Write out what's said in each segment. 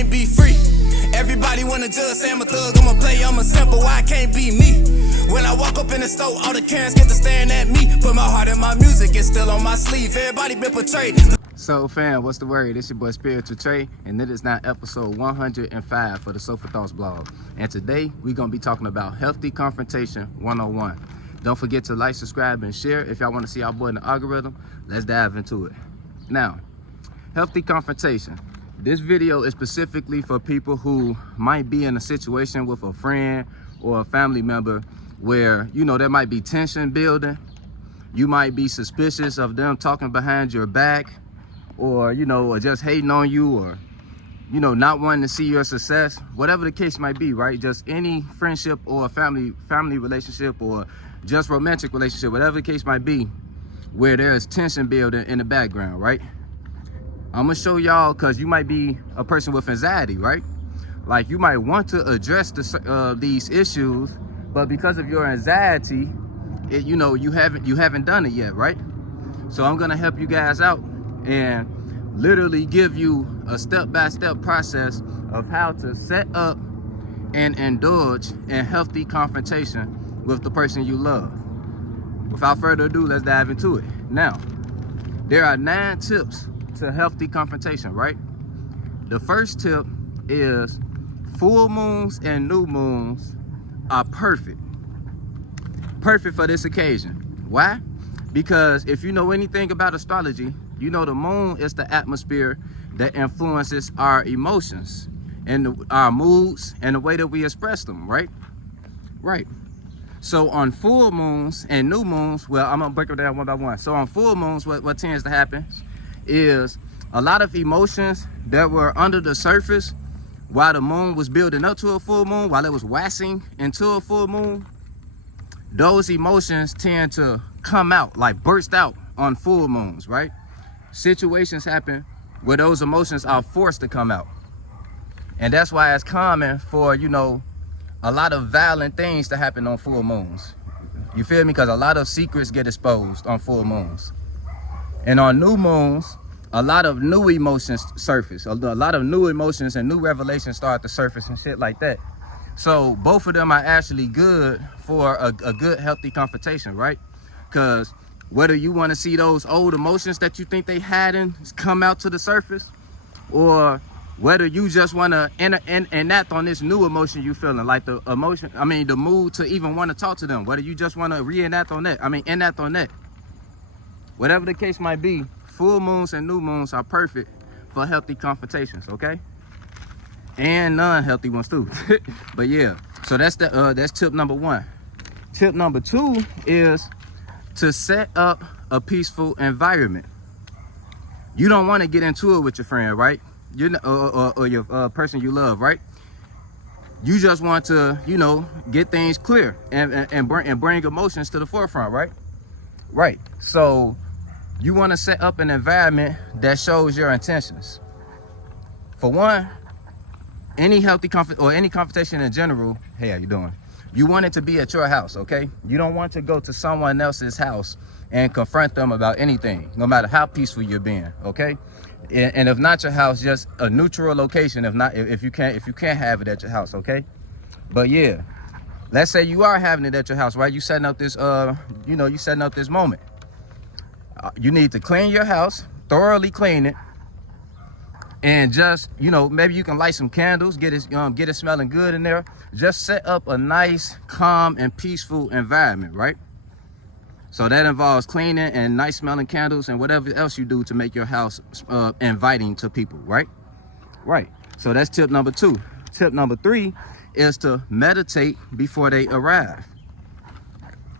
can't be free. Everybody wanna judge, say I'm a thug, I'm a player, I'm a simple, why I can't be me? When I walk up in the store, all the Karens get to staring at me. Put my heart in my music, it's still on my sleeve. Everybody been portrayed. So fam, what's the word? It's your boy Spiritual Trey, and it is now episode 105 for the Sofa Thoughts blog. And today we're gonna be talking about Healthy Confrontation 101. Don't forget to like, subscribe, and share if y'all want to see our boy in the algorithm. Let's dive into it. Now, Healthy Confrontation. This video is specifically for people who might be in a situation with a friend or a family member where, you know, there might be tension building. You might be suspicious of them talking behind your back, or, you know, or just hating on you, or, you know, not wanting to see your success. Whatever the case might be, right? Just any friendship or family relationship, or just romantic relationship, whatever the case might be, where there's tension building in the background, right? I'm gonna show y'all, because you might be a person with anxiety, right? Like, you might want to address these issues, but because of your anxiety, you know, you haven't done it yet, right? So I'm gonna help you guys out and literally give you a step-by-step process of how to set up and indulge in healthy confrontation with the person you love. Without further ado, let's dive into it. Now, there are 9 tips to healthy confrontation, right? The first tip is full moons and new moons are perfect for this occasion. Why? Because if you know anything about astrology, you know the moon is the atmosphere that influences our emotions and our moods and the way that we express them, right? Right. So on full moons and new moons, well, I'm gonna break them down one by one. So on full moons, what tends to happen is a lot of emotions that were under the surface while the moon was building up to a full moon, while it was waxing into a full moon. Those emotions tend to come out, like burst out on full moons, right? Situations happen where those emotions are forced to come out. And that's why it's common for, you know, a lot of violent things to happen on full moons. You feel me? Because a lot of secrets get exposed on full moons. And on new moons, a lot of new emotions surface. A lot of new emotions and new revelations start to surface and shit like that. So both of them are actually good for a good, healthy confrontation, right? Because whether you want to see those old emotions that you think they had in come out to the surface, or whether you just want to enact on this new emotion you feeling, like the mood to even want to talk to them, whether you just want to enact on that. Whatever the case might be, full moons and new moons are perfect for healthy confrontations, okay? And non-healthy ones too. But yeah, so that's tip number 1. Tip number 2 is to set up a peaceful environment. You don't want to get into it with your friend, right? Or your person you love, right? You just want to, you know, get things clear and bring emotions to the forefront, right? Right. So you want to set up an environment that shows your intentions. For one, any healthy confrontation in general, hey, how you doing? You want it to be at your house, okay? You don't want to go to someone else's house and confront them about anything, no matter how peaceful you're being, okay? And if not your house, just a neutral location. If you can't have it at your house, okay? But yeah, let's say you are having it at your house, right? You setting up this, you setting up this moment. You need to clean your house, thoroughly clean it, and just, you know, maybe you can light some candles, get it smelling good in there. Just set up a nice, calm, and peaceful environment, right? So that involves cleaning and nice smelling candles and whatever else you do to make your house inviting to people, right? Right. So that's tip number 2. Tip number 3 is to meditate before they arrive.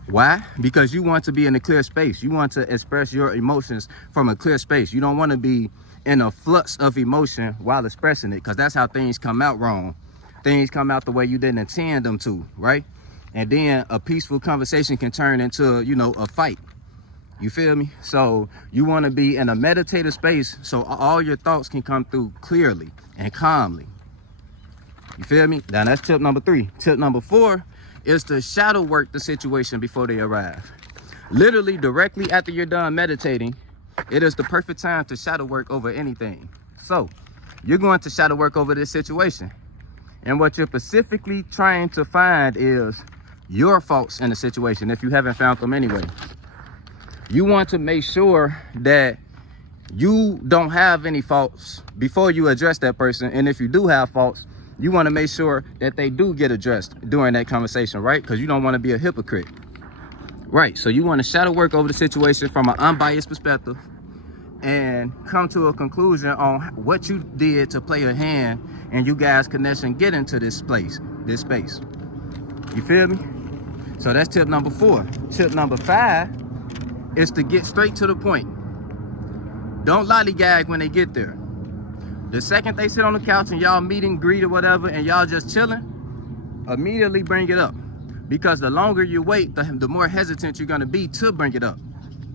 Why? Because you want to be in a clear space. You want to express your emotions from a clear space. You don't want to be in a flux of emotion while expressing it, because that's how things come out wrong. Things come out the way you didn't intend them to, right? And then a peaceful conversation can turn into, you know, a fight. You feel me? So you want to be in a meditative space so all your thoughts can come through clearly and calmly. You feel me? Now that's tip number 3. Tip number 4 is to shadow work the situation before they arrive. Literally directly after you're done meditating, it is the perfect time to shadow work over anything. So you're going to shadow work over this situation. And what you're specifically trying to find is your faults in the situation, if you haven't found them anyway. You want to make sure that you don't have any faults before you address that person. And if you do have faults, you want to make sure that they do get addressed during that conversation, right? Because you don't want to be a hypocrite. Right, so you want to shadow work over the situation from an unbiased perspective and come to a conclusion on what you did to play a hand and you guys' connection get into this space. You feel me? So that's tip number 4. Tip number 5 is to get straight to the point. Don't lollygag when they get there. The second they sit on the couch and y'all meet and greet or whatever and y'all just chilling, immediately bring it up. Because the longer you wait, the more hesitant you're gonna be to bring it up.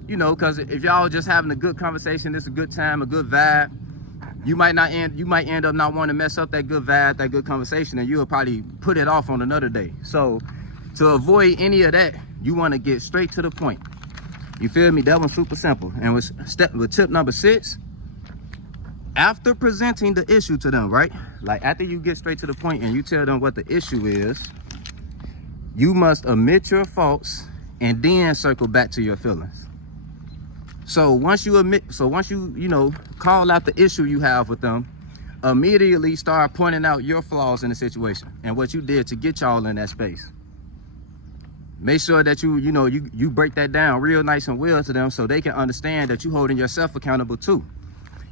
You know, because if y'all just having a good conversation, it's a good time, a good vibe, you might end up not wanting to mess up that good vibe, that good conversation, and you'll probably put it off on another day. So to avoid any of that, you want to get straight to the point. You feel me? That one's super simple. And with tip number 6, after presenting the issue to them, right? Like after you get straight to the point and you tell them what the issue is, you must admit your faults and then circle back to your feelings. So once you call out the issue you have with them, immediately start pointing out your flaws in the situation and what you did to get y'all in that space. Make sure that you break that down real nice and well to them so they can understand that you're holding yourself accountable too.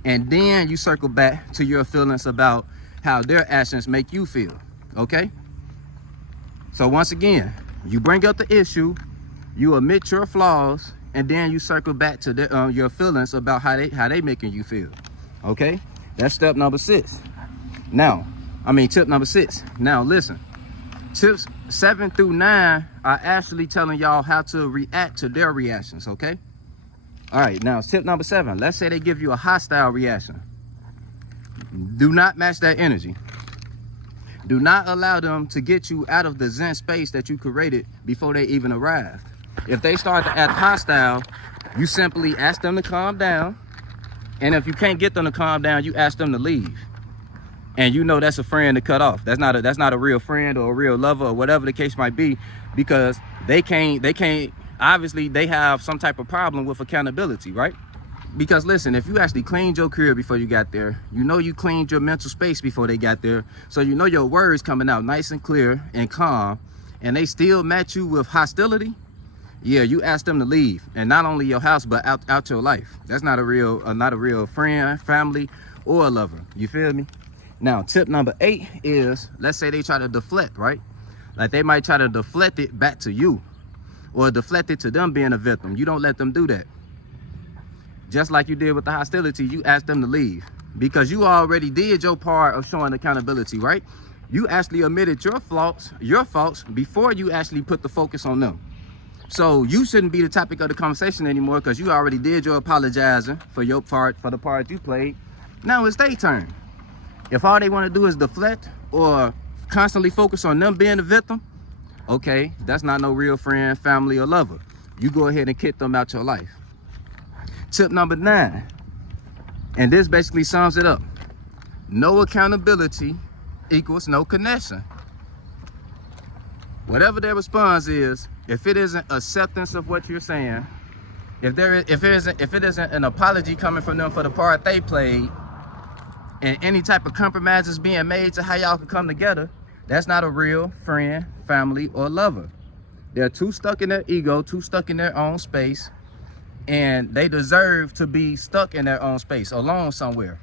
And then you circle back to your feelings about how their actions make you feel, okay? So once again, you bring up the issue, you admit your flaws, and then you circle back to your feelings about how they making you feel, okay? That's step number 6. Tip number 6. Now listen, tips 7 through 9 are actually telling y'all how to react to their reactions, okay? All right, now tip number 7. Let's say they give you a hostile reaction. Do not match that energy. Do not allow them to get you out of the Zen space that you created before they even arrived. If they start to act hostile, you simply ask them to calm down. And if you can't get them to calm down, you ask them to leave. And you know that's a friend to cut off. That's not a real friend or a real lover or whatever the case might be, because they can't, obviously they have some type of problem with accountability, right? Because listen, if you actually cleaned your crib before you got there, you know you cleaned your mental space before they got there, so you know your words coming out nice and clear and calm, and they still match you with hostility, yeah, you ask them to leave, and not only your house, but out your life. That's not a real friend, family, or a lover. You feel me? Now, tip number 8 is, let's say they try to deflect, right? Like they might try to deflect it back to you, or deflect it to them being a victim. You don't let them do that. Just like you did with the hostility, you ask them to leave, because you already did your part of showing accountability, right? You actually admitted your faults before you actually put the focus on them. So you shouldn't be the topic of the conversation anymore, because you already did your apologizing for your part, for the part you played. Now it's their turn. If all they want to do is deflect or constantly focus on them being the victim, okay, that's not no real friend, family, or lover. You go ahead and kick them out your life. Tip number 9, and this basically sums it up. No accountability equals no connection. Whatever their response is, if it isn't acceptance of what you're saying, if it isn't an apology coming from them for the part they played, and any type of compromises being made to how y'all can come together, that's not a real friend, family, or lover. They're too stuck in their ego, too stuck in their own space, and they deserve to be stuck in their own space, alone somewhere.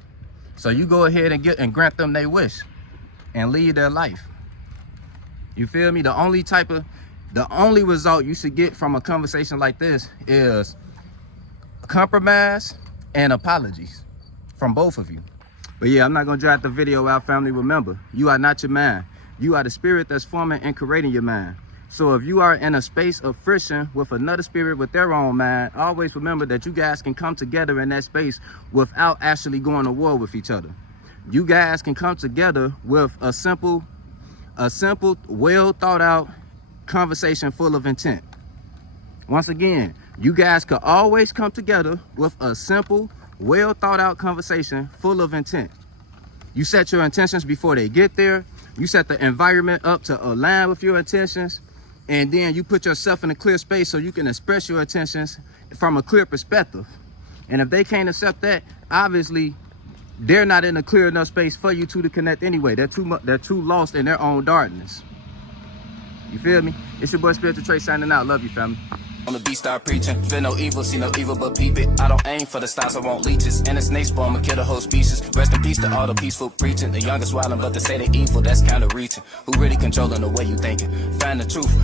So you go ahead and grant them their wish and lead their life. You feel me? The only result you should get from a conversation like this is compromise and apologies from both of you. But yeah, I'm not gonna drag the video out, family. Remember, you are not your mind. You are the spirit that's forming and creating your mind. So if you are in a space of friction with another spirit with their own mind, always remember that you guys can come together in that space without actually going to war with each other. You guys can come together with a simple, well thought out conversation full of intent. Once again, you guys could always come together with a simple, well thought out conversation full of intent. You set your intentions before they get there. You set the environment up to align with your intentions. And then you put yourself in a clear space so you can express your intentions from a clear perspective. And if they can't accept that, obviously they're not in a clear enough space for you two to connect anyway. They're too lost in their own darkness. You feel me? It's your boy Spiritual Trey signing out. Love you, family. On the beat, start preaching. Feel no evil, see no evil, but peep it. I don't aim for the stars, I want leeches. And a snake spawn, I'ma kill the whole species. Rest in peace to all the peaceful preaching. The youngest wildin', but they say they evil, that's kinda reaching. Who really controlling the way you thinking? Find the truth.